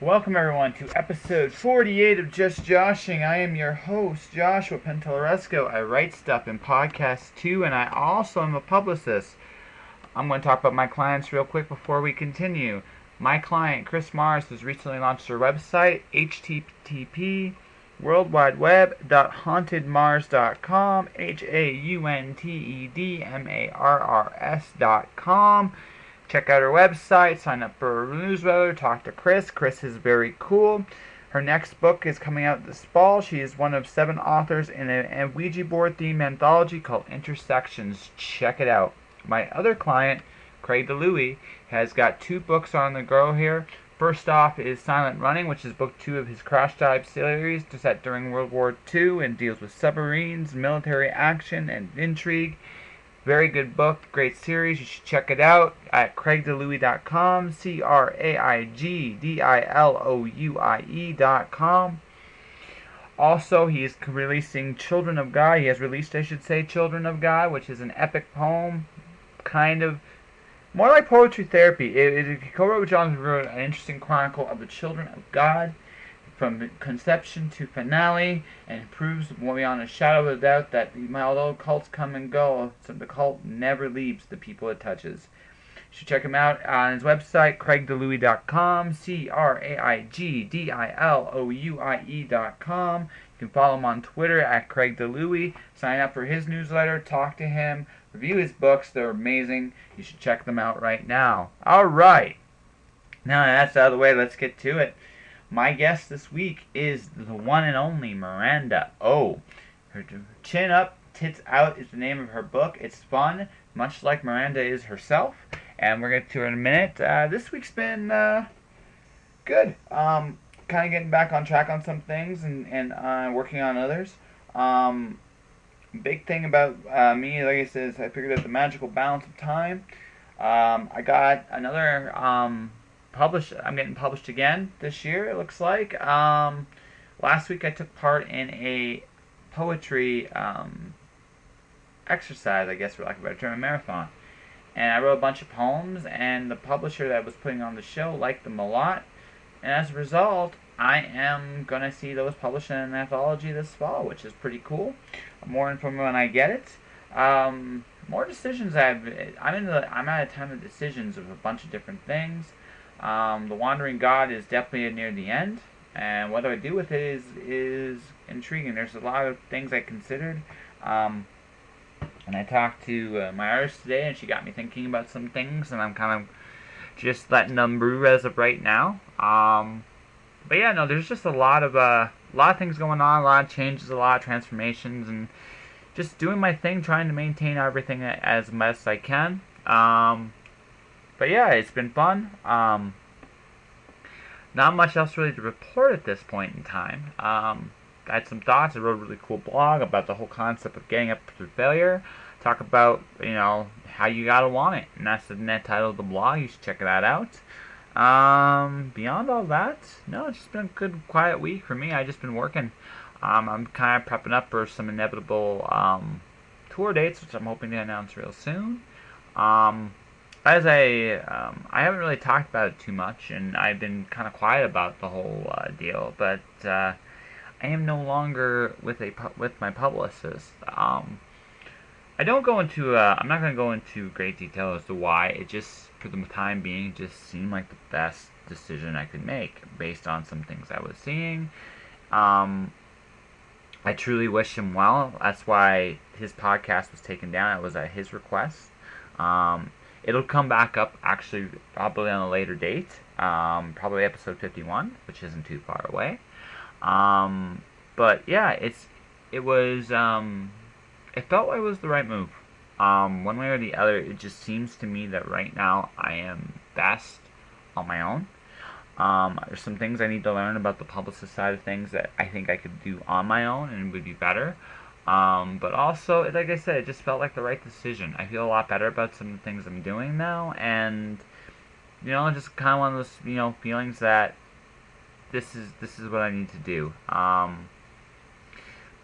Welcome everyone to episode 48 of Just Joshing. I am your host, Joshua Penteloresco. I write stuff in podcasts too, and I also am a publicist. I'm going to talk about my clients real quick before we continue. My client, Chris Mars, has recently launched her website, http worldwideweb.hauntedmars.com, hauntedmars.com. Check out her website, sign up for her newsletter, talk to Chris. Chris is very cool. Her next book is coming out this fall. She is one of 7 authors in a Ouija board themed anthology called Intersections. Check it out. My other client, Craig DeLuey, has got 2 books on the go here. First off is Silent Running, which is book 2 of his Crash Dive series, set during World War II and deals with submarines, military action, and intrigue. Very good book, great series. You should check it out at craigdelouie.com, craigdilouie.com. Also, he is releasing Children of God. He has released, I should say, Children of God, which is an epic poem, kind of more like poetry therapy. He co-wrote with John wrote an interesting chronicle of the children of God from conception to finale, and it proves beyond a shadow of a doubt that although cults come and go, the cult never leaves the people it touches. You should check him out on his website, craigdelouie.com, craigdilouie.com. You can follow him on Twitter at craigdelouie. Sign up for his newsletter, talk to him, review his books. They're amazing. You should check them out right now. Alright, now that's out of the way, let's get to it. My guest this week is the one and only Miranda. Oh, her Chin Up, Tits Out is the name of her book. It's fun, much like Miranda is herself, and we'll get to her in a minute. This week's been good. Kind of getting back on track on some things and working on others. Big thing about me, like I said, is I figured out the magical balance of time. I got another I'm getting published again this year, it looks like. Last week I took part in a poetry exercise, I guess for lack of a better term, a marathon. And I wrote a bunch of poems, and the publisher that was putting on the show liked them a lot. And as a result, I am going to see those published in an anthology this fall, which is pretty cool. More info when I get it. More decisions I'm at a time of decisions of a bunch of different things. The Wandering God is definitely near the end, and what do I do with it is intriguing. There's a lot of things I considered, and I talked to my artist today, and she got me thinking about some things, and I'm kind of just letting them brew as of right now. But yeah, no, there's just a lot of things going on, a lot of changes, a lot of transformations, and just doing my thing, trying to maintain everything as best I can. But yeah, it's been fun. Not much else really to report at this point in time. I had some thoughts. I wrote a really cool blog about the whole concept of getting up through failure. Talk about, how you gotta want it. And that's the net title of the blog. You should check that out. Beyond all that, no, it's just been a good, quiet week for me. I've just been working. I'm kind of prepping up for some inevitable tour dates, which I'm hoping to announce real soon. As I haven't really talked about it too much, and I've been kind of quiet about the whole deal. But I am no longer with my publicist. I'm not going to go into great detail as to why. It just, for the time being, just seemed like the best decision I could make based on some things I was seeing. I truly wish him well. That's why his podcast was taken down. It was at his request. It'll come back up actually probably on a later date, probably episode 51, which isn't too far away. But yeah, it felt like it was the right move. One way or the other, it just seems to me that right now I am best on my own. There's some things I need to learn about the publicist side of things that I think I could do on my own and would be better. But also, like I said, it just felt like the right decision. I feel a lot better about some of the things I'm doing now, and just kind of one of those feelings that this is what I need to do.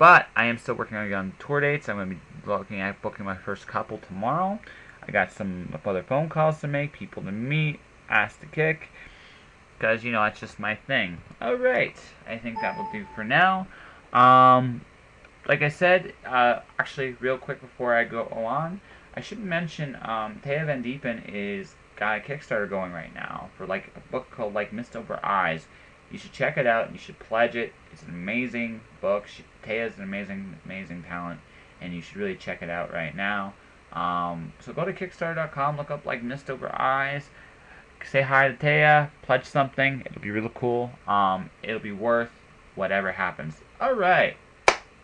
But I am still working on tour dates. I'm going to be looking at booking my first couple tomorrow. I got some other phone calls to make, people to meet, ass to kick. because, it's just my thing. Alright, I think that will do for now. Like I said, actually, real quick before I go on, I should mention, Taya Van Diepen is got a Kickstarter going right now for, like, a book called, like, Mist Over Eyes. You should check it out, and you should pledge it. It's an amazing book. Taya's an amazing talent, and you should really check it out right now. So go to Kickstarter.com, look up, like, Mist Over Eyes, say hi to Taya, pledge something. It'll be really cool. It'll be worth whatever happens. Alright,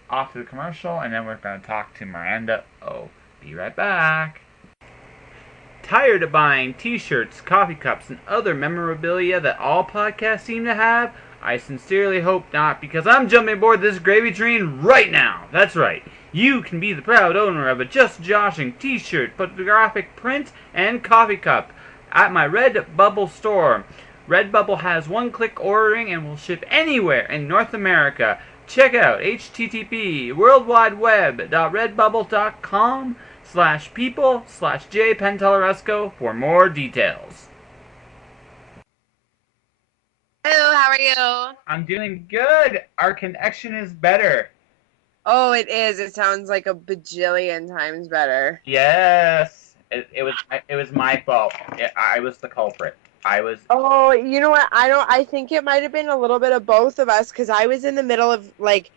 off to the commercial, and then we're going to talk to Miranda. Oh, be right back. Tired of buying t-shirts, coffee cups, and other memorabilia that all podcasts seem to have? I sincerely hope not, because I'm jumping aboard this gravy train right now. That's right. You can be the proud owner of a Just Joshing t-shirt, photographic print, and coffee cup at my Redbubble store. Redbubble has one-click ordering and will ship anywhere in North America. Check out http://worldwideweb.redbubble.com/people/jpenteloresco for more details. Hello, how are you? I'm doing good. Our connection is better. Oh, it is. It sounds like a bajillion times better. Yes. It was my fault. I was the culprit. Oh, you know what? I think it might have been a little bit of both of us, because I was in the middle of, like,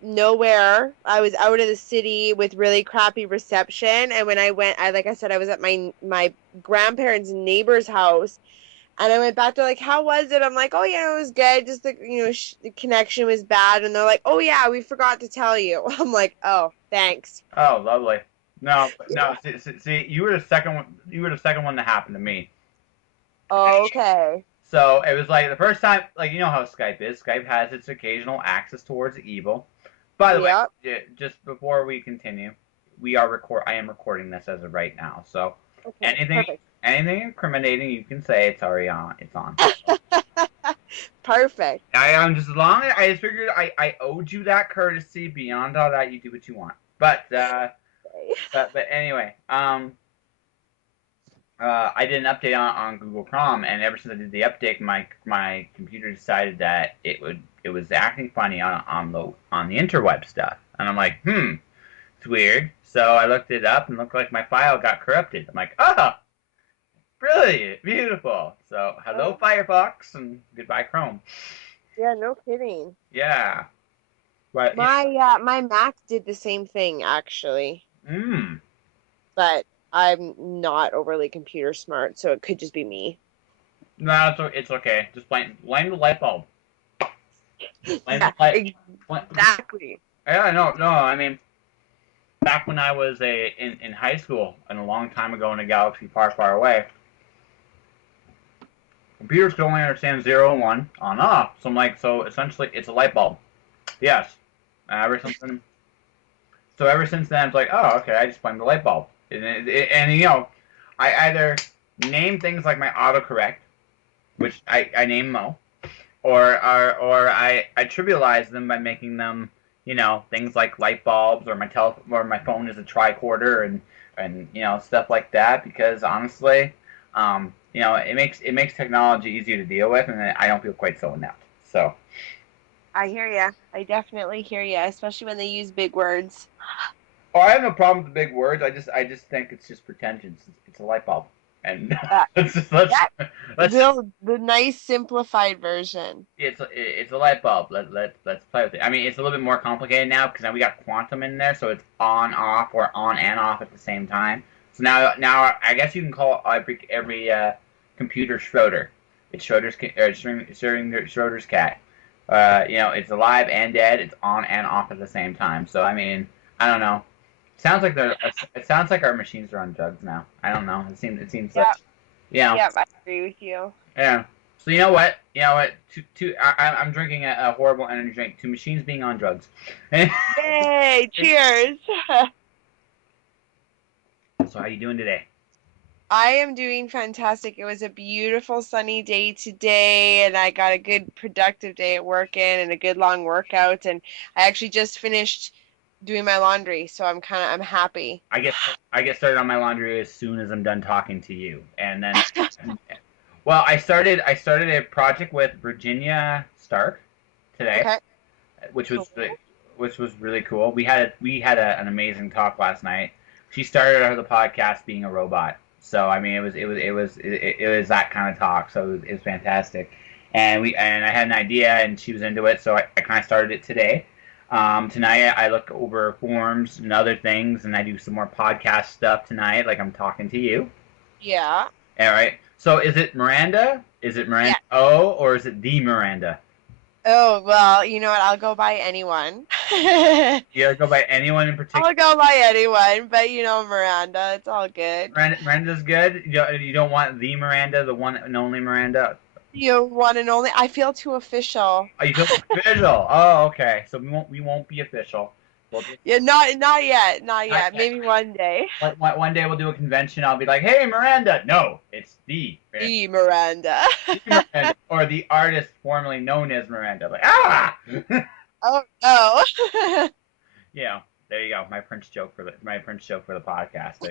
nowhere. I was out of the city with really crappy reception, and when I went, like I said, I was at my grandparents' neighbor's house, and I went back to, like, how was it? I'm like, oh, yeah, it was good. Just the, the connection was bad. And they're like, oh, yeah, we forgot to tell you. I'm like, oh, thanks. Oh, lovely. No. See, you were the second one. You were the second one that happened to me. Oh, okay. So it was like the first time, like, you know how Skype is. Skype has its occasional axis towards evil. By the way, just before we continue, I am recording this as of right now. So anything incriminating you can say, it's already on. It's on. Perfect. I'm just as long as I figured I owed you that courtesy. Beyond all that, you do what you want. But anyway, I did an update on Google Chrome, and ever since I did the update, my computer decided that it was acting funny on the interweb stuff, and I'm like, it's weird. So I looked it up, and it looked like my file got corrupted. I'm like, oh, brilliant, beautiful. So hello Firefox, and goodbye Chrome. Yeah, no kidding. Yeah. But my Mac did the same thing, actually. But I'm not overly computer smart, so it could just be me. No, it's okay. Just blame the light bulb. Exactly. Yeah, no. I mean, back when I was in high school, and a long time ago in a galaxy far, far away, computers could only understand 0 and 1 on off. So I'm like, so essentially, it's a light bulb. Yes. Ever since then, it's like, oh, okay, I just blame the light bulb. And I either name things like my autocorrect, which I name Mo, or I trivialize them by making them, things like light bulbs, or my phone is a tricorder, and stuff like that. Because honestly, it makes technology easier to deal with, and I don't feel quite so inept. So. I hear ya. I definitely hear ya, especially when they use big words. Oh, I have no problem with the big words. I just think it's just pretentious. It's a light bulb, and let's the nice simplified version. It's a light bulb. Let's play with it. I mean, it's a little bit more complicated now because now we got quantum in there, so it's on off or on and off at the same time. So now I guess you can call every computer Schroeder. It's Schroeder's cat. It's alive and dead. It's on and off at the same time. So I mean, I don't know. It sounds like our machines are on drugs now. I don't know. It seems like. Yeah, I agree with you. Yeah. So you know what? I'm drinking a horrible energy drink. To machines being on drugs. Yay! Cheers. So how you doing today? I am doing fantastic. It was a beautiful sunny day today, and I got a good productive day at work and a good long workout, and I actually just finished doing my laundry, so I'm happy. I get started on my laundry as soon as I'm done talking to you, and then Well, I started a project with Virginia Stark today, Okay. which Cool. was which was really cool. An amazing talk last night. She started out the podcast being a robot, so I mean it was that kind of talk. So it was fantastic, and I had an idea, and she was into it, so I kind of started it today. Tonight I look over forums and other things, and I do some more podcast stuff tonight, like I'm talking to you. Yeah. All right. So is it Miranda? Is it Yeah. Miranda O or is it the Miranda? Oh, well, you know what? I'll go by anyone. You gotta go by anyone in particular. I'll go by anyone, but Miranda, it's all good. Miranda's good. You don't want the Miranda, the one and only Miranda. You one and only. I feel too official. Oh, you feel official. Oh, okay. So we won't be official. We'll just, Yeah, not yet, not not yet. yet. Maybe one day. One day we'll do a convention. I'll be like, hey, Miranda. No, it's the Miranda. The Miranda. The Miranda, or the artist formerly known as Miranda. Like, ah. Oh no. Yeah, there you go. My Prince joke for the podcast.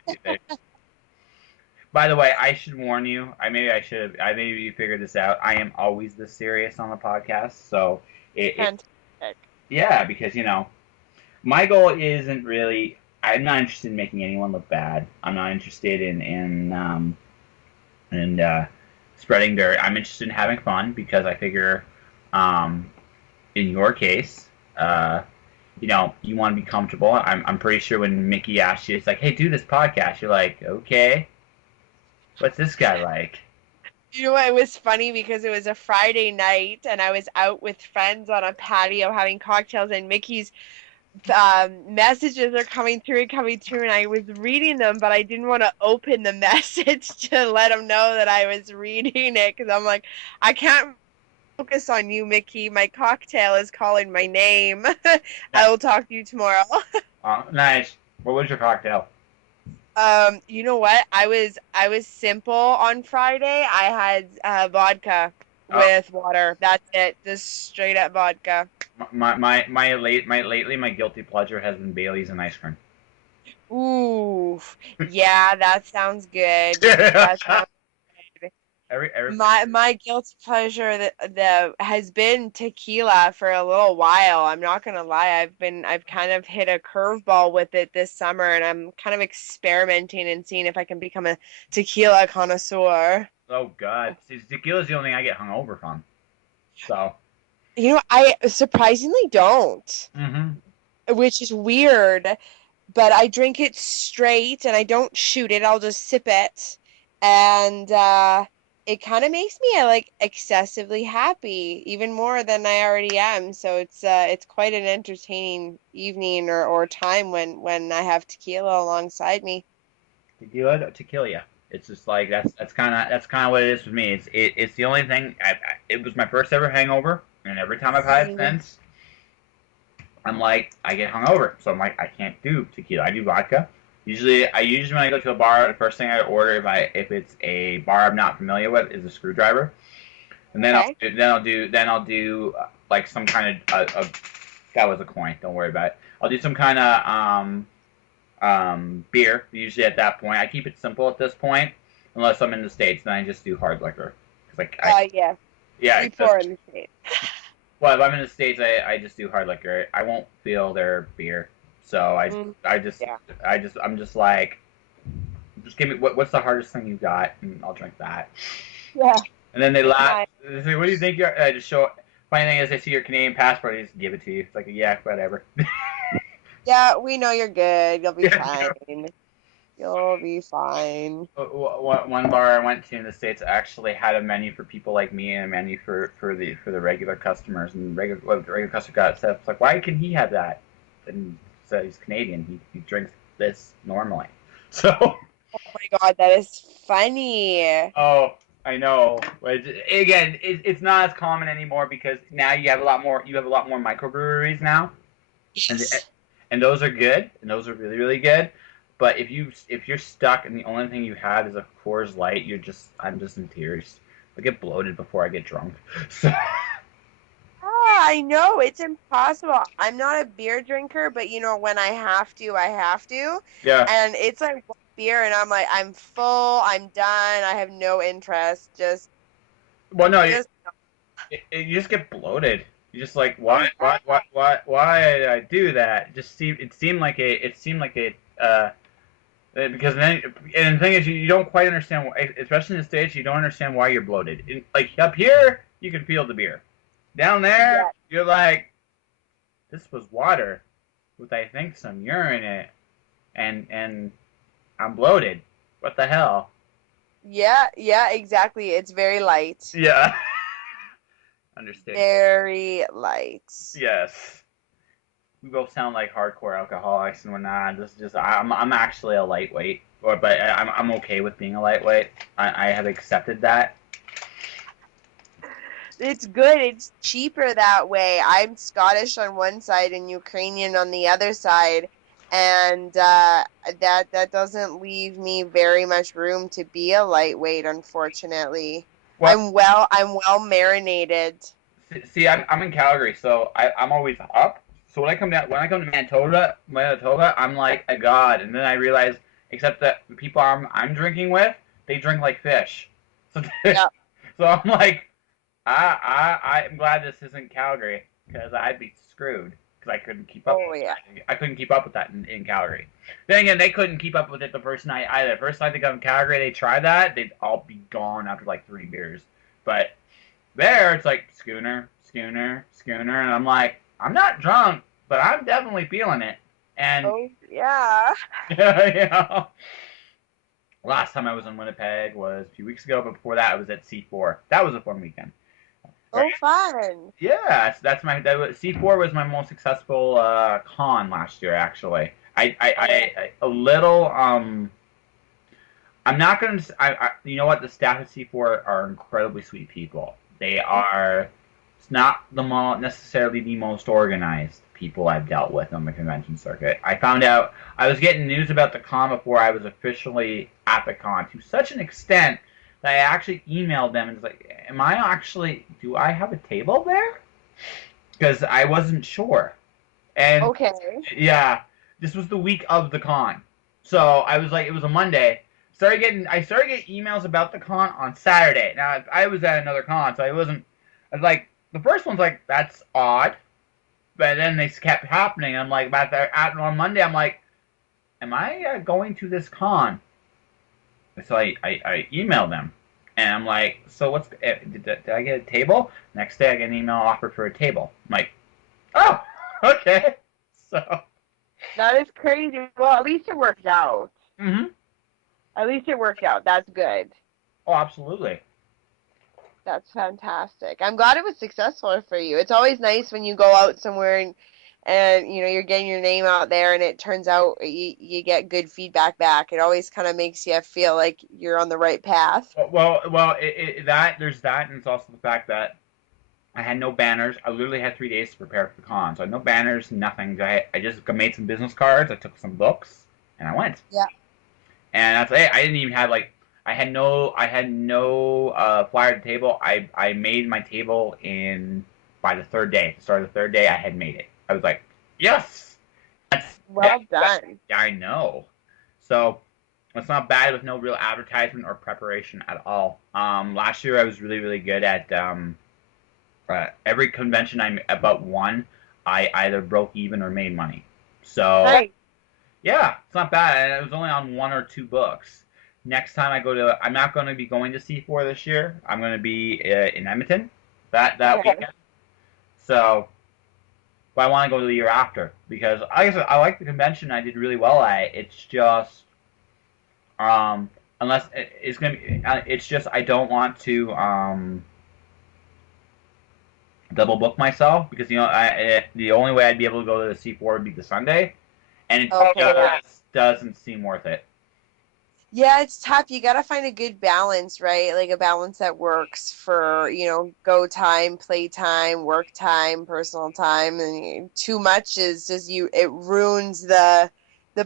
By the way, I should warn you. Maybe you figured this out. I am always this serious on the podcast. So Fantastic. yeah, because my goal isn't really. I'm not interested in making anyone look bad. I'm not interested in spreading dirt. I'm interested in having fun because I figure, um, in your case, you want to be comfortable. I'm pretty sure when Mickey asked you, it's like, hey, do this podcast. You're like, okay. What's this guy like? You know what? It was funny because it was a Friday night and I was out with friends on a patio having cocktails, and Mickey's messages are coming through, and I was reading them, but I didn't want to open the message to let him know that I was reading it because I'm like, I can't focus on you, Mickey. My cocktail is calling my name. I will talk to you tomorrow. Nice. What was your cocktail? You know what? I was simple on Friday. I had vodka Oh, with water. That's it. Just straight up vodka. lately my guilty pleasure has been Bailey's and ice cream. Ooh, yeah, that sounds good. every That sounds good. every My guilty pleasure that has been tequila for a little while. I'm not gonna lie. I've kind of hit a curveball with it this summer, and I'm kind of experimenting and seeing if I can become a tequila connoisseur. Oh God, see, tequila's the only thing I get hungover from. So. I surprisingly don't, Mm-hmm. which is weird, but I drink it straight and I don't shoot it. I'll just sip it. And it kind of makes me like excessively happy, even more than I already am. So it's quite an entertaining evening or time when I have tequila alongside me. Tequila. It's just like that's kind of what it is for me. It's the only thing. It was my first ever hangover, and every time I've had it Same. since, I'm like I get hungover. So I'm like I can't do tequila. I do vodka. Usually when I go to a bar, the first thing I order if it's a bar I'm not familiar with is a screwdriver, and Okay. I'll do like some kind of that was a coin. Don't worry about it. I'll do some kind of beer. Usually at that point, I keep it simple at this point, unless I'm in the States. Then I just do hard liquor. Like Yeah. yeah. We pour in the state. Well, if I'm in the States, I just do hard liquor. I won't feel their beer, so Mm, yeah. I'm just like, just give me what's the hardest thing you got, and I'll drink that. Yeah. And then they It's laugh. nice. They say, "What do you think?" I just show. Funny thing is, they see your Canadian passport, they just give it to you. It's like, yeah, whatever. Yeah, we know you're good. You'll be Yeah. fine. You'll be fine. One bar I went to in the States actually had a menu for people like me and a menu for the regular customers. And the regular customer got upset. It's like, why can he have that? And said he's Canadian. He drinks this normally. So, Oh my God, that is funny. oh, I know. But again, it's not as common anymore because now you have a lot more. You have a lot more microbreweries now, and Yes. and those are good, and those are really really good. But if you're stuck and the only thing you have is a Coors Light, I'm just in tears. I get bloated before I get drunk. So I know it's impossible. I'm not a beer drinker, but when I have to, I have to. yeah, And it's like one beer, and I'm like, I'm full, I'm done, I have no interest. Just Well, no, Just you just get bloated. You just like, oh why did I do that? It seemed like a, because then, and the thing is, you don't quite understand, especially in the States, you don't understand why you're bloated. Like, up here, you can feel the beer. Down there, yeah. you're like, this was water with, I think, some urine in it, and I'm bloated. What the hell? Yeah, yeah, exactly. It's very light. Yeah. Understand. Very light. Yes. We both sound like hardcore alcoholics, and we're not. This is just I'm actually a lightweight, but I'm okay with being a lightweight. I have accepted that. It's good. It's cheaper that way. I'm Scottish on one side and Ukrainian on the other side, and that doesn't leave me very much room to be a lightweight, unfortunately. Well, I'm well marinated. see, I'm in Calgary, so I'm always up. So when I come to Manitoba, I'm like a god, and then I realize, except that the people I'm drinking with, they drink like fish. So Yeah. so I'm like, I'm glad this isn't Calgary because I'd be screwed because I couldn't keep up. Oh yeah. I couldn't keep up with that in Calgary. Then again, they couldn't keep up with it the first night either. First night they got in Calgary, they tried that, they'd all be gone after like 3 beers. But there, it's like schooner, schooner, schooner, and I'm like, I'm not drunk, but I'm definitely feeling it. And Oh yeah. you know, last time I was in Winnipeg was a few weeks ago, but before that I was at C4. That was a fun weekend. Right? Oh fun. Yeah, C4 was my most successful con last year. Actually, I a little I'm not gonna. You know what? The staff at C4 are incredibly sweet people. They are. It's not necessarily the most organized people I've dealt with on the convention circuit. I found out I was getting news about the con before I was officially at the con to such an extent that I actually emailed them and was like, "Am I actually? Do I have a table there?" Because I wasn't sure. And Okay. yeah, this was the week of the con. So I was like, it was a Monday. I started getting emails about the con on Saturday. Now I was at another con, so I wasn't. I was like, the first one's like, that's odd, but then they kept happening. I'm like, on Monday, I'm like, am I going to this con? So I emailed them, and I'm like, so did I get a table? Next day, I get an email offer for a table. I'm like, oh, okay. So. That is crazy. Well, at least it worked out. Mhm. At least it worked out. That's good. Oh, absolutely. That's fantastic. I'm glad it was successful for you. It's always nice when you go out somewhere and you know you're getting your name out there and it turns out you get good feedback back. It always kind of makes you feel like you're on the right path. There's that, and it's also the fact that I had no banners. I literally had 3 days to prepare for the con, so I had no banners, nothing. I just made some business cards. I took some books, and I went. Yeah. And that's it. I didn't even have like I had no flyer at the table. I made my table in by the third day. The start of the third day, I had made it. I was like, yes, that's Well done. yeah, I know. So it's not bad with no real advertisement or preparation at all. Last year I was really good at every convention I about one. I either broke even or made money. So Nice. yeah, it's not bad. It was only on 1 or 2 books. Next time I go to, I'm not going to be going to C4 this year. I'm going to be in Edmonton that Okay. weekend. So, but I want to go to the year after because I like the convention. I did really well at it. It's just unless it's gonna be, it's just I don't want to double book myself because the only way I'd be able to go to the C4 would be the Sunday, and it Okay. Yeah. just doesn't seem worth it. Yeah, it's tough. You gotta find a good balance, right? Like a balance that works for, you know, go time, play time, work time, personal time, and too much is just it ruins the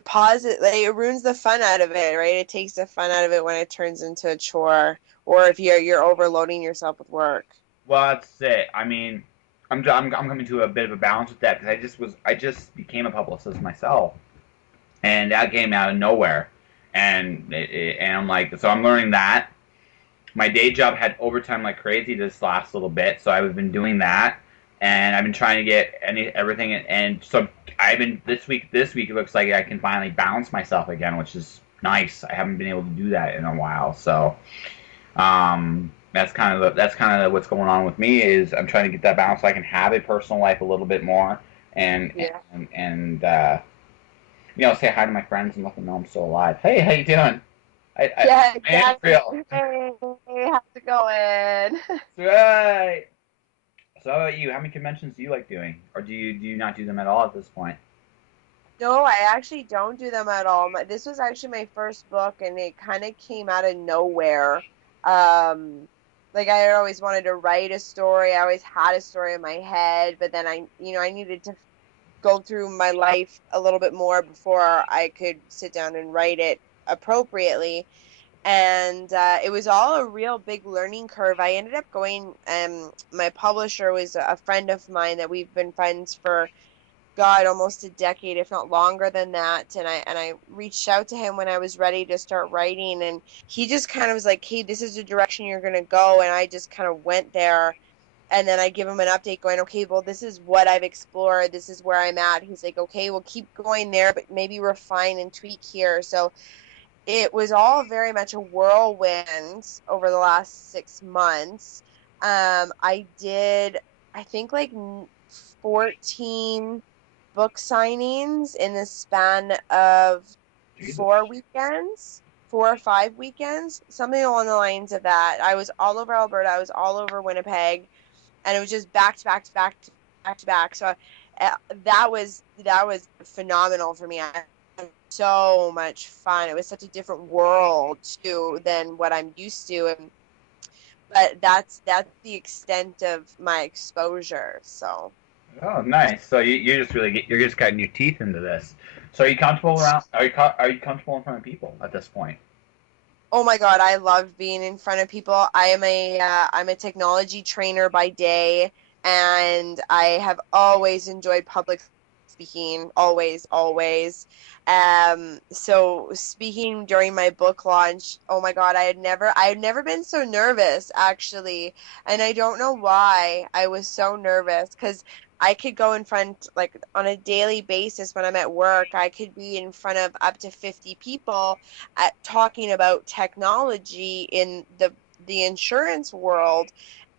positive, like it ruins the fun out of it, right? It takes the fun out of it when it turns into a chore or if you're overloading yourself with work. Well, that's it. I mean, I'm coming to a bit of a balance with that because I just became a publicist myself, and that came out of nowhere, and I'm like, so I'm learning that, My day job had overtime like crazy this last little bit, so I've been doing that, and I've been trying to get everything, and so I've been this week. This week it looks like I can finally balance myself again, which is nice. I haven't been able to do that in a while, so that's kind of what's going on with me is I'm trying to get that balance so I can have a personal life a little bit more, and Yeah. say hi to my friends and let them know I'm still alive. Hey, how you doing? Yeah, I am exactly. real. Hey, how's it going? Right. So how about you? How many conventions do you like doing, or do you not do them at all at this point? No, I actually don't do them at all. This was actually my first book, and it kind of came out of nowhere. Um, like I always wanted to write a story. I always had a story in my head, but then I needed to go through my life a little bit more before I could sit down and write it appropriately. And it was all a real big learning curve. I ended up going, my publisher was a friend of mine that we've been friends for God, almost a decade, if not longer than that. And I reached out to him when I was ready to start writing, and he just kind of was like, "Hey, this is the direction you're gonna go." And I just kind of went there, and then I give him an update, going, "Okay, well, this is what I've explored. This is where I'm at." He's like, "Okay, we'll keep going there, but maybe refine and tweak here." So it was all very much a whirlwind over the last 6 months. I did, I think, like 14 book signings in the span of Jesus. 4 weekends, 4 or 5 weekends, something along the lines of that. I was all over Alberta, I was all over Winnipeg, and it was just back to back to back to back to back. So that was phenomenal for me. I had so much fun. It was such a different world too than what I'm used to, and but that's the extent of my exposure. So. Oh, nice. So you're just you're just cutting your teeth into this. So are you comfortable around? Are you comfortable in front of people at this point? Oh my God, I love being in front of people. I'm a technology trainer by day, and I have always enjoyed public speaking, always, always. So speaking during my book launch, oh my God, I had never been so nervous actually, and I don't know why I was so nervous because I could go in front like on a daily basis when I'm at work. I could be in front of up to 50 people at talking about technology in the insurance world,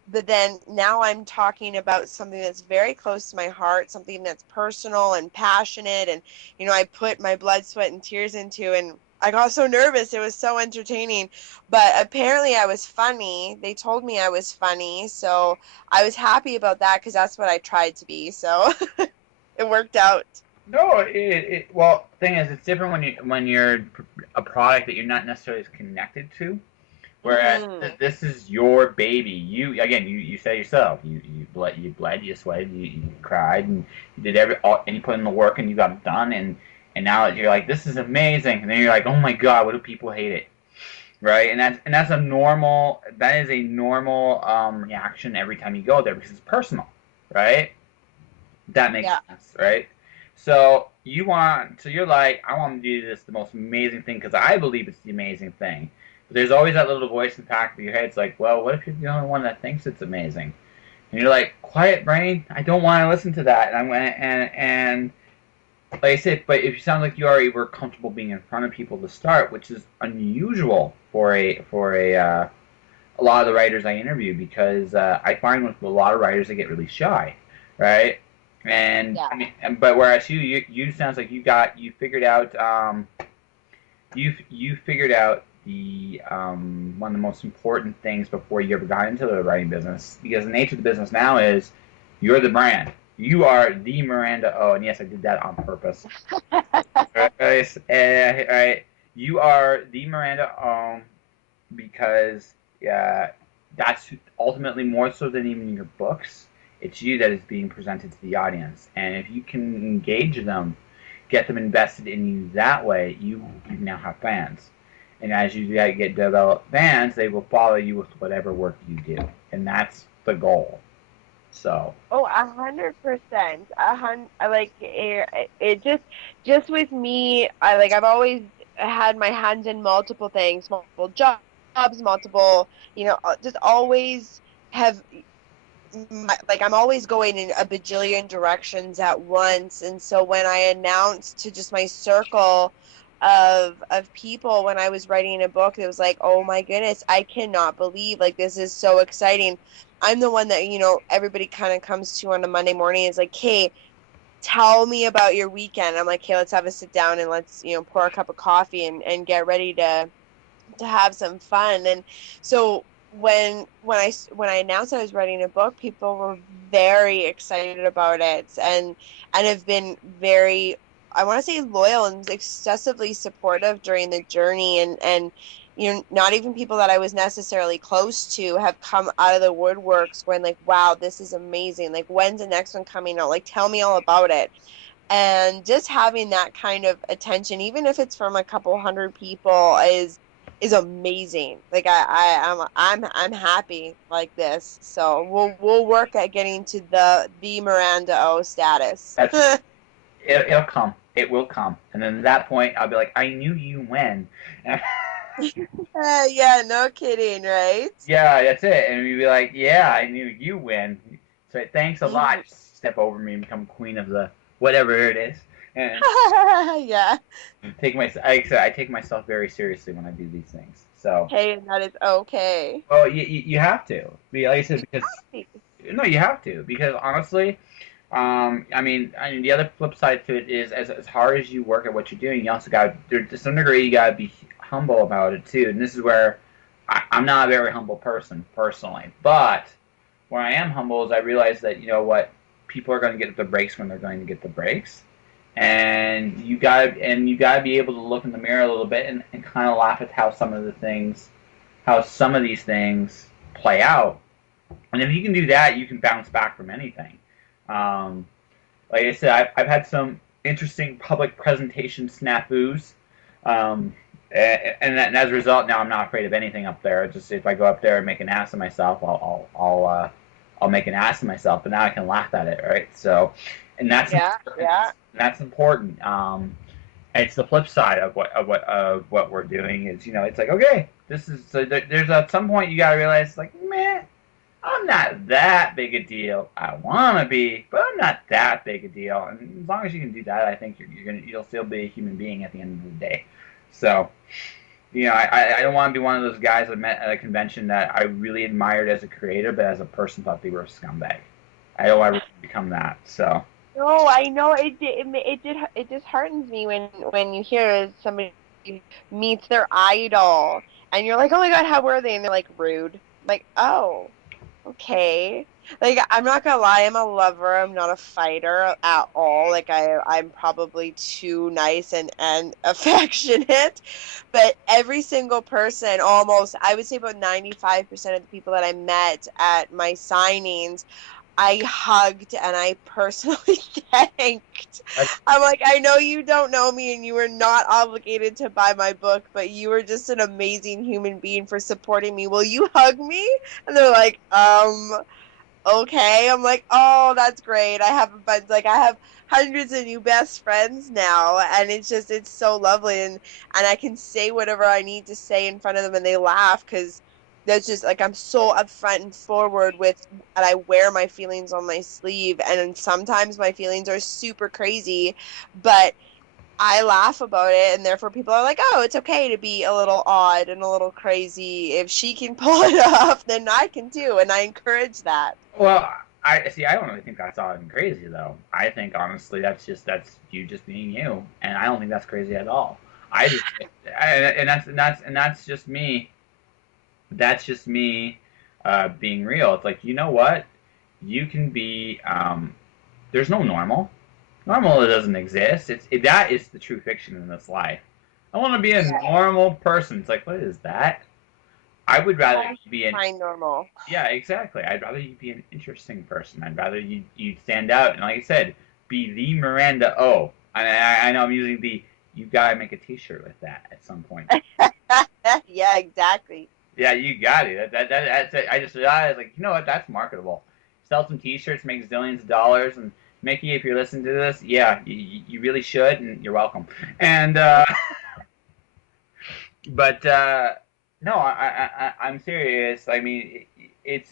but then now I'm talking about something that's very close to my heart, something that's personal and passionate, and I put my blood, sweat, and tears into, and I got so nervous. It was so entertaining, but apparently I was funny. They told me I was funny, so I was happy about that because that's what I tried to be. So it worked out. No, well, thing is, it's different when you're a product that you're not necessarily as connected to. Whereas Hmm. this is your baby. You said yourself. You bled, you sweated, you cried, and you did and you put in the work, and you got it done, and now you're like, this is amazing, and then you're like, oh my god, what do people hate it, right? And that's a normal reaction every time you go there because it's personal, right? That makes Yeah. sense, right? So you're like, I want to do this the most amazing thing because I believe it's the amazing thing. But there's always that little voice in the back of your head. It's like, well, what if you're the only one that thinks it's amazing? And you're like, quiet brain, I don't want to listen to that. And I'm going and like I said, but if you sound like you already were comfortable being in front of people to start, which is unusual for a lot of the writers I interview because I find with a lot of writers they get really shy, right? And Yeah. I mean, but whereas you sounds like you figured out you figured out the one of the most important things before you ever got into the writing business because the nature of the business now is you're the brand. You are the Miranda. Oh, and yes, I did that on purpose. Right. You are the Miranda because uh, that's ultimately more so than even your books. It's you that is being presented to the audience, and if you can engage them, get them invested in you that way, you now have fans. And as you get develop fans, they will follow you with whatever work you do, and that's the goal. So, Oh, 100%. Like it just with me. I've always had my hands in multiple things, multiple jobs, jobs, multiple, just always have like I'm always going in a bajillion directions at once. And so when I announced to just my circle of people when I was writing a book, it was like, oh my goodness, I cannot believe, like, this is so exciting. I'm the one that, everybody kind of comes to on a Monday morning and is like, hey, tell me about your weekend. I'm like, hey, let's have a sit down and let's, pour a cup of coffee and get ready to have some fun. And so when I announced I was writing a book, people were very excited about it and have been very, I want to say, loyal and excessively supportive during the journey. And not even people that I was necessarily close to have come out of the woodworks when, like, wow, this is amazing, like, when's the next one coming out, like, tell me all about it. And just having that kind of attention, even if it's from a couple hundred people, is amazing. Like, I'm happy like this. So we'll work at getting to the Miranda O status. That's it'll come. It will come. And then at that point, I'll be like, I knew you when. Yeah, no kidding, right? Yeah, that's it. And we'd be like, yeah, I knew you when. So thanks a lot. Just step over me and become queen of the whatever it is. And Yeah. I take myself very seriously when I do these things. So. Hey, that is okay. Well, you have to. Like I said, because no, you have to, because honestly, I mean, the other flip side to it is as hard as you work at what you're doing, you also got to some degree you got to be humble about it too. And this is where I'm not a very humble person personally, but where I am humble is I realize that you know what, people are going to get the breaks when they're going to get the breaks, and you gotta be able to look in the mirror a little bit and kind of laugh at how some of these things play out. And if you can do that, you can bounce back from anything. Um, like I said, I've had some interesting public presentation snafus, and as a result, now I'm not afraid of anything up there. Just if I go up there and make an ass of myself, I'll make an ass of myself, but now I can laugh at it, right? So, and that's Yeah, yeah. that's important. It's the flip side of what we're doing is it's like okay, this is so there's at some point you gotta realize like man, I'm not that big a deal. I want to be, but I'm not that big a deal. And as long as you can do that, I think you'll still be a human being at the end of the day. So, I don't want to be one of those guys I met at a convention that I really admired as a creator, but as a person thought they were a scumbag. I don't want to become that. So. No, I know it disheartens me when you hear somebody meets their idol and you're like, oh my God, how were they? And they're like rude. Like, oh, okay. Like, I'm not gonna lie, I'm a lover. I'm not a fighter at all. Like, I'm probably too nice and affectionate. But every single person, almost, I would say about 95% of the people that I met at my signings, I hugged and I personally thanked. I'm like, I know you don't know me and you were not obligated to buy my book, but you were just an amazing human being for supporting me. Will you hug me? And they're like, okay. I'm like, oh, that's great. I have a bunch, like, I have hundreds of new best friends now, and it's so lovely, and I can say whatever I need to say in front of them, and they laugh because that's just like I'm so upfront and forward with, and I wear my feelings on my sleeve, and sometimes my feelings are super crazy, but I laugh about it, and therefore people are like, oh, it's okay to be a little odd and a little crazy. If she can pull it off, then I can too, and I encourage that. Well, I see. I don't really think that's odd and crazy, though. I think honestly, that's you just being you, and I don't think that's crazy at all. I just, and that's just me. That's just me being real. It's like you know what, you can be. There's no normal. Normal doesn't exist. That is the true fiction in this life. I want to be a normal person. It's like what is that? I would rather you be Find normal. yeah, exactly. I'd rather you be an interesting person. I'd rather you stand out and like I said, be the Miranda O. I know I'm using the. You gotta make a T-shirt with that at some point. Yeah, exactly. Yeah, you got it. That's it. I just realized like you know what? That's marketable. Sell some T-shirts, make zillions of dollars, and Mickey, if you're listening to this, yeah, you really should, and you're welcome. And but No, I'm serious. I mean, it's.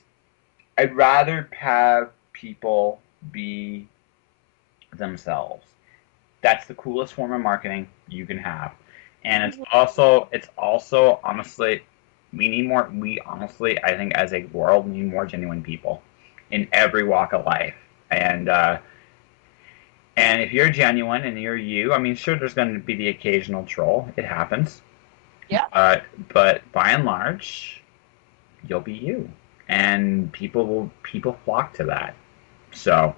I'd rather have people be themselves. That's the coolest form of marketing you can have, and it's also honestly, we need more. We honestly, I think, as a world, need more genuine people in every walk of life, and if you're genuine and you're you, I mean, sure, there's going to be the occasional troll. It happens, Yeah. but by and large, you'll be you, and people flock to that. So,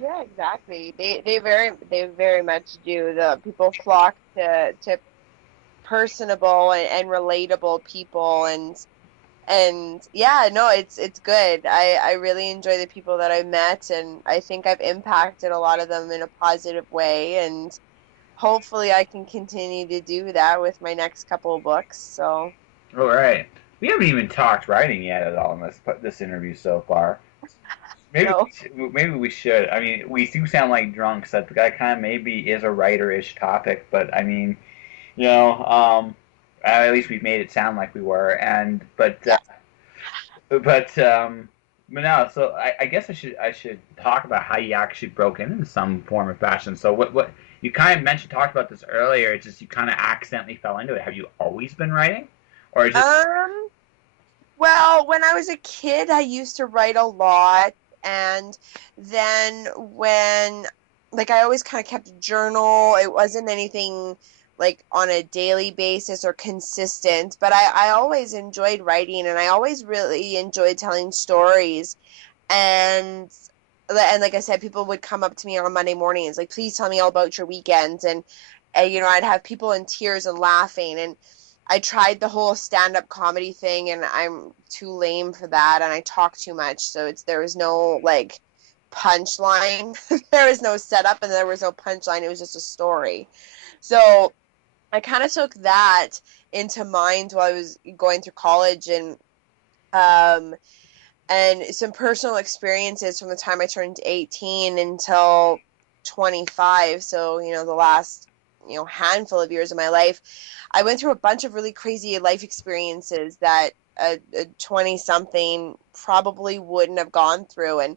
Yeah, exactly. They very much do. The people flock to personable and relatable people, and yeah, no, it's good. I really enjoy the people that I met, and I think I've impacted a lot of them in a positive way, and hopefully I can continue to do that with my next couple of books. So, all right, we haven't even talked writing yet at all in this interview so far. no. Maybe we should. I mean, we do sound like drunks. That the guy kind of maybe is a writer-ish topic, but I mean, you know, at least we've made it sound like we were. And Yes. but but no. So I guess I should talk about how you actually broke into some form of fashion. So what you kind of talked about this earlier. It's just you kind of accidentally fell into it. Have you always been writing, or is it? Um, well, when I was a kid, I used to write a lot, and then when like I always kind of kept a journal. It wasn't anything like on a daily basis or consistent, but I always enjoyed writing, and I always really enjoyed telling stories. And and like I said, people would come up to me on Monday mornings, like, please tell me all about your weekends. And I'd have people in tears and laughing. And I tried the whole stand-up comedy thing, and I'm too lame for that, and I talk too much. So there was no like punchline. There was no setup, and there was no punchline. It was just a story. So I kind of took that into mind while I was going through college, um and some personal experiences from the time I turned 18 until 25. So, the last, handful of years of my life, I went through a bunch of really crazy life experiences that a 20 something probably wouldn't have gone through. And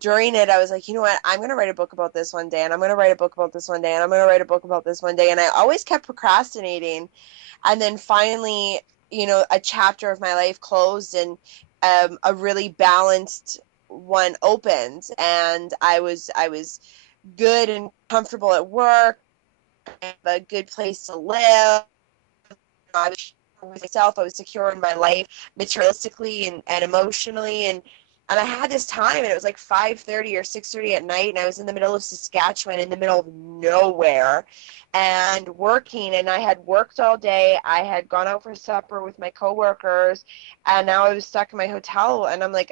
during it, I was like, you know what? I'm going to write a book about this one day, and I'm going to write a book about this one day, and I'm going to write a book about this one day. And I always kept procrastinating. And then finally, a chapter of my life closed, and a really balanced one opened, and I was good and comfortable at work. I have a good place to live. I was secure with myself. I was secure in my life, materialistically and emotionally, and I had this time, and it was like 5:30 or 6:30 at night, and I was in the middle of Saskatchewan, in the middle of nowhere, and working. And I had worked all day. I had gone out for supper with my coworkers, and now I was stuck in my hotel. And I'm like,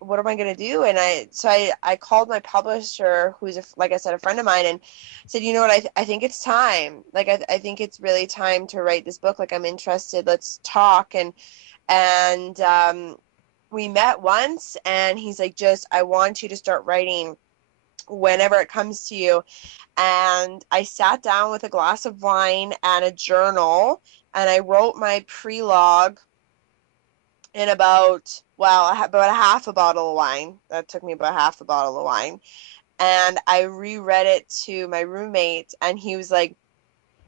what am I going to do? And I called my publisher, who's like I said, a friend of mine, and said, you know what, I think it's time. Like, I think it's really time to write this book. Like, I'm interested. Let's talk. And we met once, and he's like, just, I want you to start writing whenever it comes to you. And I sat down with a glass of wine and a journal, and I wrote my prelogue in about a half a bottle of wine. That took me about half a bottle of wine. And I reread it to my roommate, and he was like,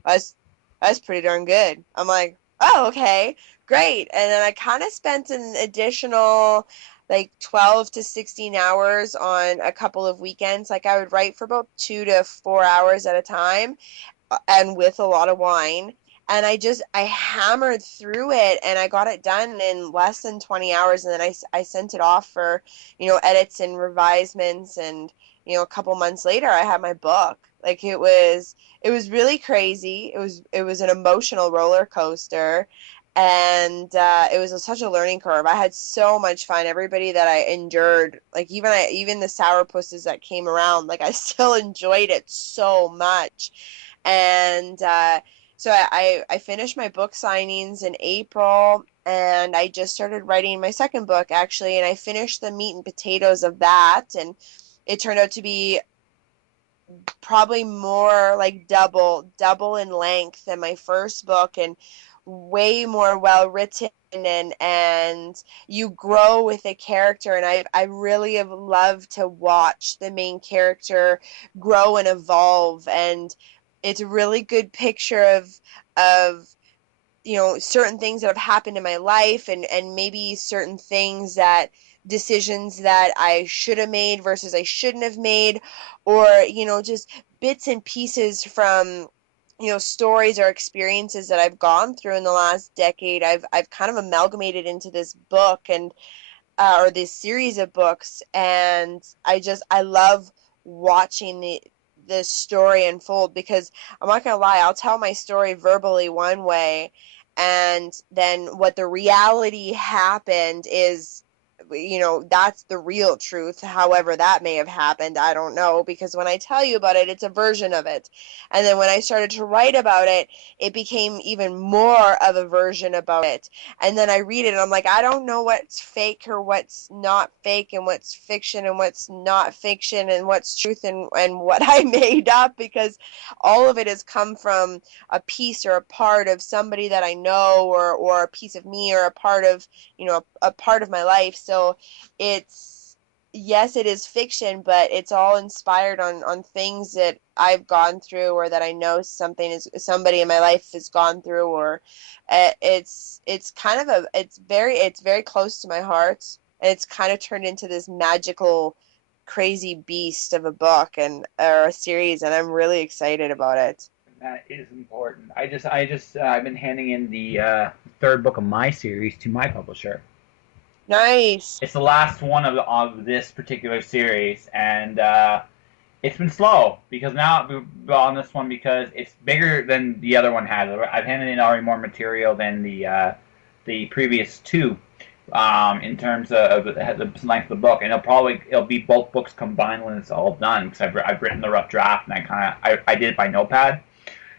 that's that's pretty darn good. I'm like, oh, okay, great. And then I kind of spent an additional like 12 to 16 hours on a couple of weekends. Like, I would write for about 2 to 4 hours at a time, and with a lot of wine. And I hammered through it, and I got it done in less than 20 hours. And then I sent it off for, edits and revisements. And, a couple months later, I had my book. Like, it was really crazy. It was an emotional roller coaster. And it was such a learning curve. I had so much fun. Everybody that I endured, like, even the sourpusses that came around, like, I still enjoyed it so much. And so I finished my book signings in April, and I just started writing my second book, actually, and I finished the meat and potatoes of that. And it turned out to be probably more like double in length than my first book, and way more well written, and you grow with a character, and I really have loved to watch the main character grow and evolve, and it's a really good picture of certain things that have happened in my life, and maybe certain things that decisions that I should have made versus I shouldn't have made, or just bits and pieces from stories or experiences that I've gone through in the last decade. I've kind of amalgamated into this book, and or this series of books, and I love watching the story unfold, because I'm not gonna lie, I'll tell my story verbally one way, and then what the reality happened is, that's the real truth. However that may have happened, I don't know, because when I tell you about it, it's a version of it, and then when I started to write about it, it became even more of a version about it, and then I read it and I'm like, I don't know what's fake or what's not fake, and what's fiction and what's not fiction, and what's truth and what I made up, because all of it has come from a piece or a part of somebody that I know, or a piece of me, or a part of a part of my life. So it's, yes, it is fiction, but it's all inspired on things that I've gone through, or that I know somebody in my life has gone through, or it's kind of it's very close to my heart, and it's kind of turned into this magical, crazy beast of a book and or a series, and I'm really excited about it. That is important. I've been handing in the third book of my series to my publisher. Nice. It's the last one of this particular series, and it's been slow because now on this one, because it's bigger than the other one has. I've handed in already more material than the previous two, in terms of the length of the book, and it'll be both books combined when it's all done, because I've written the rough draft, and I did it by notepad,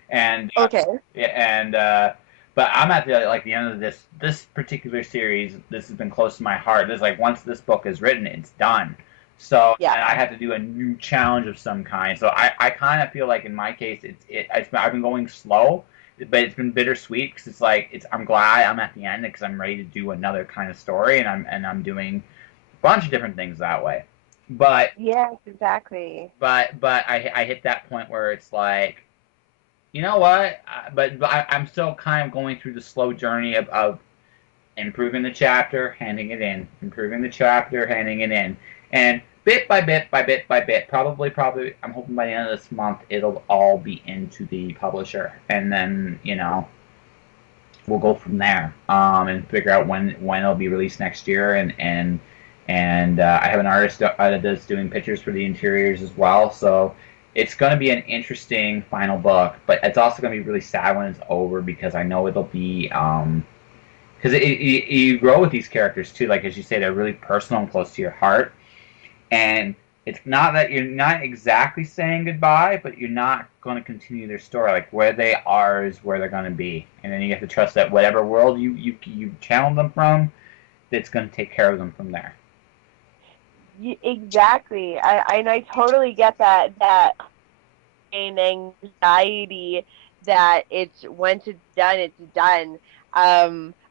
and Okay. yeah, and but I'm at the end of this particular series. This has been close to my heart. This, like, once this book is written, it's done. So, Yeah. and I have to do a new challenge of some kind. So I kind of feel like in my case I've been going slow, but it's been bittersweet, because I'm glad I'm at the end, because I'm ready to do another kind of story, and I'm doing a bunch of different things that way. But Yes, exactly. I hit that point where it's like, you know what? I'm still kind of going through the slow journey of improving the chapter, handing it in, improving the chapter, handing it in, and bit by bit by bit by bit, probably, I'm hoping by the end of this month it'll all be into the publisher, and then we'll go from there, and figure out when it'll be released next year, and I have an artist that's doing pictures for the interiors as well, so it's going to be an interesting final book, but it's also going to be really sad when it's over, because I know it'll be because you grow with these characters too, like as you say, they're really personal and close to your heart, and it's not that you're not exactly saying goodbye, but you're not going to continue their story. Like, where they are is where they're going to be, and then you have to trust that whatever world you channel them from, it's going to take care of them from there. Exactly. I totally get that and anxiety that it's, once it's done, it's done.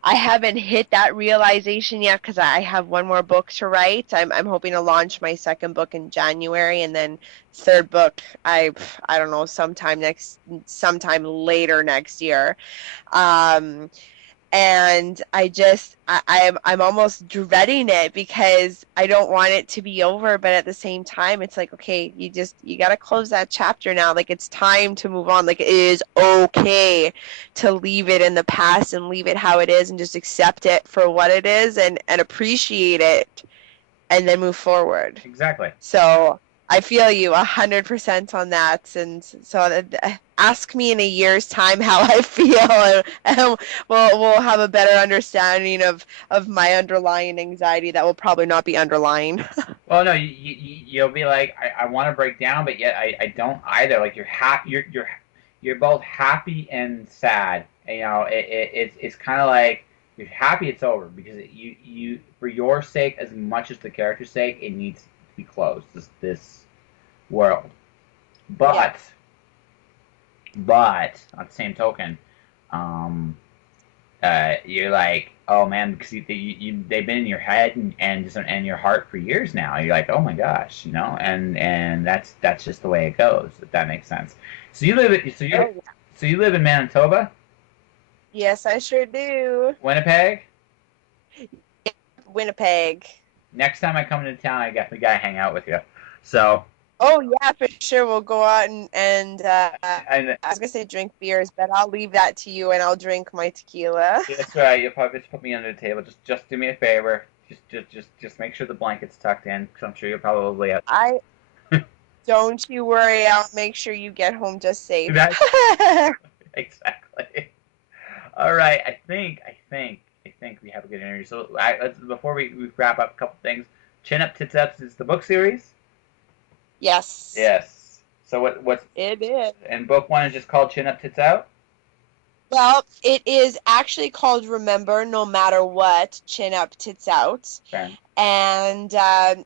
I haven't hit that realization yet, because I have one more book to write. I'm hoping to launch my second book in January, and then third book, I don't know, sometime later next year. Um, and I'm almost dreading it, because I don't want it to be over, but at the same time it's like, okay, you got to close that chapter now. Like, it's time to move on. Like, it is okay to leave it in the past and leave it how it is, and just accept it for what it is, and appreciate it, and then move forward. Exactly. So I feel you 100% on that. And so ask me in a year's time how I feel, and we'll have a better understanding of my underlying anxiety that will probably not be underlying. Well, no, you'll be like, I want to break down, but yet I don't either. Like, you're both happy and sad. It's kind of like, you're happy it's over, because you for your sake as much as the character's sake, it needs to be closed. This world, Yeah. But but on the same token, um, you're like, oh man, because they've been in your head and your heart for years now. You're like, oh my gosh, and that's just the way it goes. If that makes sense. So you live Oh, yeah. so you live in Manitoba, Yes, I sure do. Winnipeg. Winnipeg. Next time I come into town, I definitely gotta hang out with you. So Oh yeah, for sure. We'll go out and and I was gonna say drink beers, but I'll leave that to you and I'll drink my tequila. that's right. You'll probably just put me under the table. Just do me a favor. Just make sure the blanket's tucked in, because I'm sure you'll probably have. I don't you worry, I'll make sure you get home just safe. That's exactly. All right, I think we have a good interview. So before we wrap up, a couple things. Chin Up, Tits Out is the book series. Yes, Yes. So what's it is. and book one is just called Chin Up, Tits Out. Well, it is actually called Remember No Matter What, Chin Up, Tits Out. Okay. And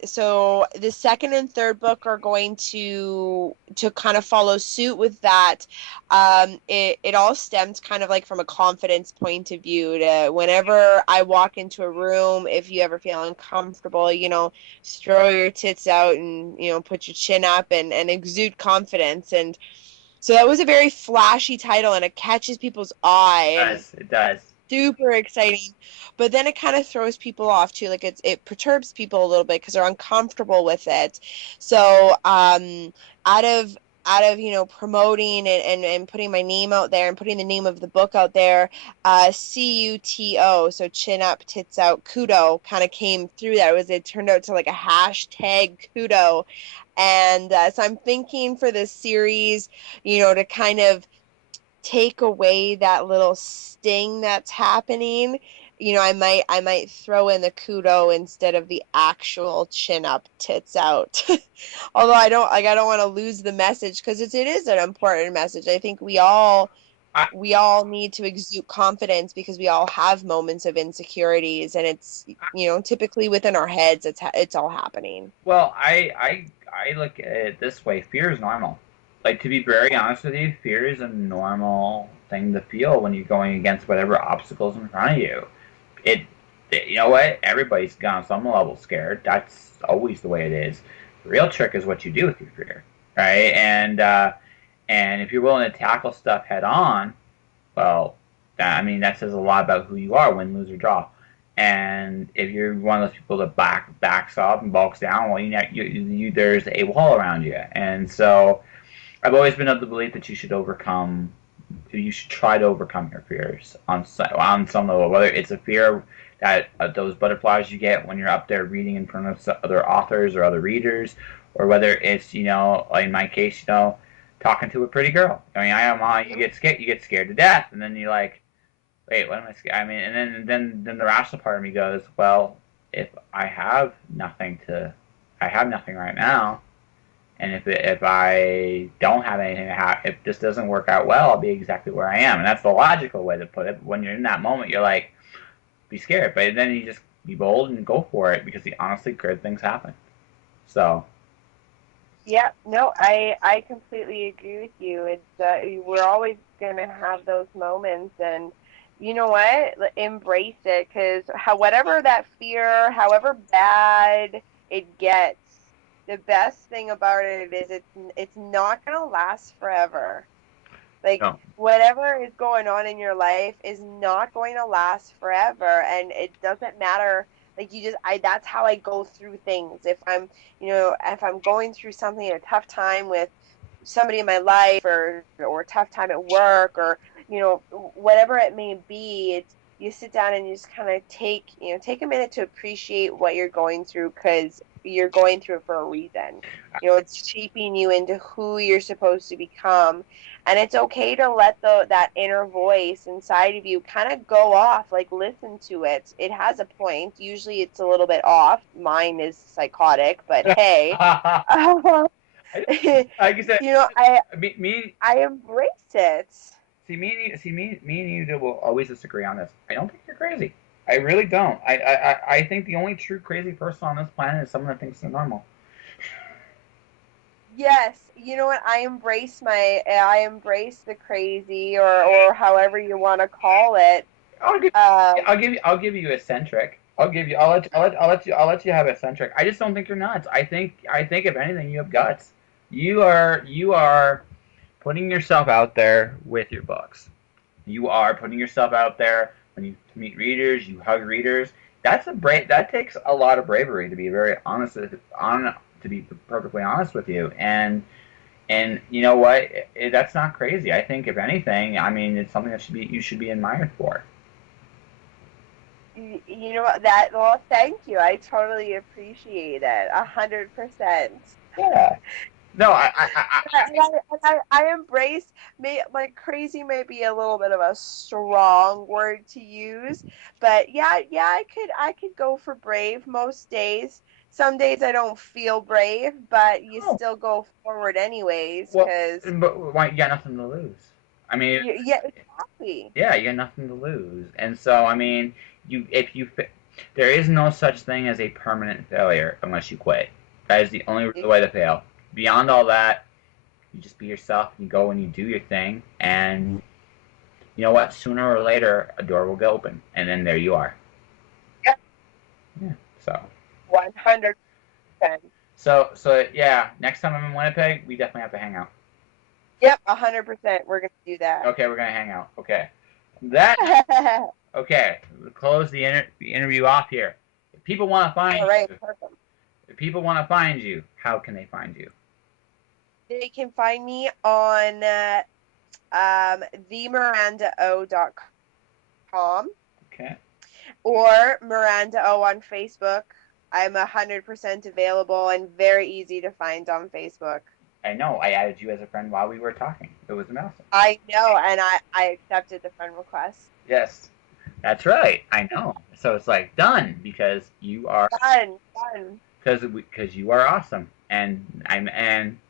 so the second and third book are going to kind of follow suit with that. It all stems kind of like from a confidence point of view. To whenever I walk into a room, if you ever feel uncomfortable, just throw your tits out and put your chin up and exude confidence. And so that was a very flashy title, and it catches people's eye. And It does. super exciting, but then it kind of throws people off too. Like it perturbs people a little bit because they're uncomfortable with it. So out of promoting and putting my name out there and putting the name of the book out there, CUTO, so chin up tits out, kudo kind of came through that. It turned out to like a hashtag kudo. And so I'm thinking for this series, to kind of take away that little sting that's happening, I might throw in the kudo instead of the actual chin up tits out. Although I don't want to lose the message, because it is an important message. I think I, we all need to exude confidence, because we all have moments of insecurities, and it's typically within our heads. It's all happening. well, I look at it this way. Fear is normal. Like, to be very honest with you, fear is a normal thing to feel when you're going against whatever obstacles in front of you. It, you know what? Everybody's on some level scared. That's always the way it is. The real trick is what you do with your fear, right? And if you're willing to tackle stuff head on, well, I mean, that says a lot about who you are, win, lose, or draw. And if you're one of those people that backs up and bulks down, well, there's a wall around you. And so I've always been of the belief that you should try to overcome your fears on some level, whether it's a fear that those butterflies you get when you're up there reading in front of other authors or other readers, or whether it's, in my case, talking to a pretty girl. I mean, you get scared to death, and then you're like, wait, what am I scared? I mean, and then the rational part of me goes, well, if I have nothing right now, and if I don't have anything if this doesn't work out well, I'll be exactly where I am, and that's the logical way to put it. When you're in that moment, you're like, be scared, but then you just be bold and go for it, because honestly, good things happen. So. Yeah, no, I completely agree with you. It's we're always gonna have those moments, and you know what? Embrace it, because whatever that fear, however bad it gets, the best thing about it is it's not gonna last forever. Like, No. whatever is going on in your life is not going to last forever, and it doesn't matter. Like, that's how I go through things. If I'm going through something, a tough time with somebody in my life, or a tough time at work, or whatever it may be, you sit down and you just kind of take a minute to appreciate what you're going through, because you're going through it for a reason. It's shaping you into who you're supposed to become. And it's okay to let that inner voice inside of you kind of go off. Like, listen to it. It has a point. Usually it's a little bit off. Mine is psychotic, but hey. Like you said, I me, I embrace it. me and you will always disagree on this. I don't think you're crazy. I really don't. I think the only true crazy person on this planet is someone that thinks they're normal. Yes, you know what? I embrace the crazy, or however you want to call it. I'll give, Um, I'll give you eccentric. I'll let you have eccentric. I just don't think you're nuts. I think if anything, you have guts. You are putting yourself out there with your books. You are putting yourself out there when you meet readers. You hug readers. That takes a lot of bravery to be very honest to be perfectly honest with you. And you know what? That's not crazy. I think if anything, I mean, it's something that you should be admired for. you know what? That well, thank you. I totally appreciate it. 100%. Yeah. No, I embrace like crazy may be a little bit of a strong word to use, but yeah, I could go for brave most days. Some days I don't feel brave, but you oh, still go forward anyways, well, because but why, you got nothing to lose. I mean, yeah, exactly. yeah, you got nothing to lose. And so, I mean, if you, there is no such thing as a permanent failure unless you quit. That is the only real way to fail. Beyond all that, you just be yourself. You go and you do your thing, and you know what? Sooner or later, a door will get open, and then there you are. Yep, Yeah. So, 100%. so yeah. Next time I'm in Winnipeg, we definitely have to hang out. Yep, 100%. We're gonna do that. Okay, we're gonna hang out. Okay. That okay. We'll close the interview off here. If people want to All find right, you, perfect. if people want to find you, how can they find you? They can find me on themirandao.com Okay. or Miranda O on Facebook. I'm 100% available and very easy to find on Facebook. I know. I added you as a friend while we were talking. It was awesome. I know, and I accepted the friend request. Yes, that's right. I know. So it's like done because you are Done, done. because you are awesome, and I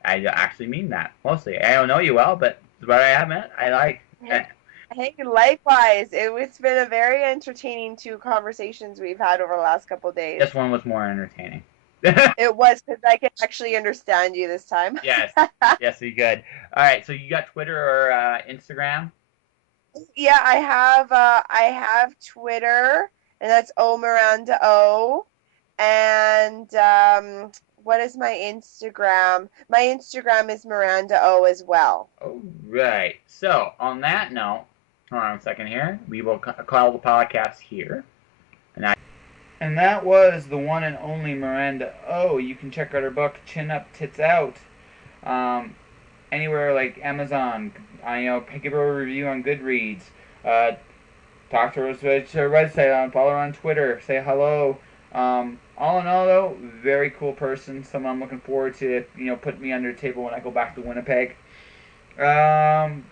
actually mean that mostly. I don't know you well, but what I have meant, I like. Hey, hey, likewise. It's been a very entertaining two conversations we've had over the last couple of days. This one was more entertaining. It was because I can actually understand you this time. Yes, yes, you good. All right, so you got Twitter or Instagram? Yeah, I have Twitter, and that's O Miranda O. And what is my Instagram? My Instagram is Miranda O as well. All right. So on that note, hold on a second here. We will call the podcast here. And that was the one and only Miranda. Oh, you can check out her book, Chin Up, Tits Out. Um, Anywhere like Amazon. Give her a review on Goodreads. Uh, Talk to her, her website, follow her on Twitter, say hello. All in all, though, very cool person. Someone I'm looking forward to, putting me under the table when I go back to Winnipeg. Beyond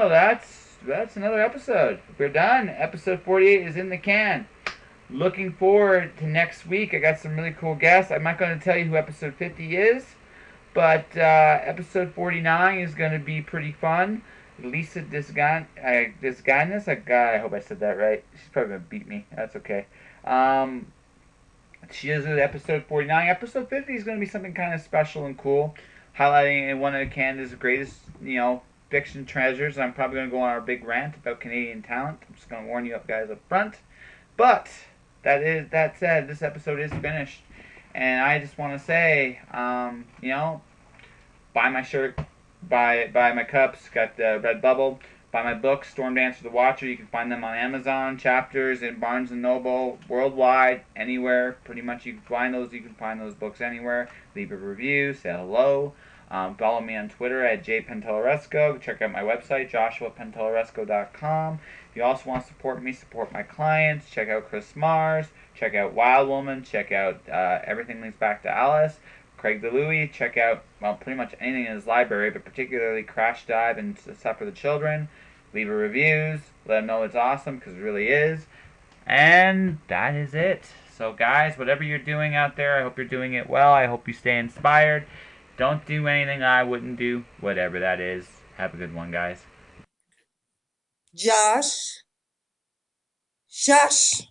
all that's another episode. We're done. Episode 48 is in the can. Looking forward to next week. I got some really cool guests. I'm not going to tell you who episode 50 is, but episode 49 is going to be pretty fun. Lisa Disganis, I hope I said that right. She's probably going to beat me. That's okay. Um, she is at episode 49. Episode 50 is going to be something kind of special and cool, highlighting one of Canada's greatest, fiction treasures. I'm probably going to go on our big rant about Canadian talent. I'm just going to warn you up, guys, up front. But that said, this episode is finished, and I just want to say, buy my shirt, buy my cups, got the Redbubble, buy my books, Storm Dancer the Watcher. You can find them on Amazon, Chapters, in Barnes and Noble, worldwide, anywhere. Pretty much you can find those. You can find those books anywhere. Leave a review, say hello. Follow me on Twitter at jpenteloresco. Check out my website, joshuapenteloresco.com. If you also want to support me, support my clients, check out Chris Mars, check out Wild Woman, check out Everything Links Back to Alice, Craig DeLuey. Check out, well, pretty much anything in his library, but particularly Crash Dive and Stuff for the Children. Leave a reviews, let them know it's awesome, because it really is. And that is it. So guys, whatever you're doing out there, I hope you're doing it well. I hope you stay inspired. Don't do anything I wouldn't do, whatever that is. Have a good one, guys. Josh, shush.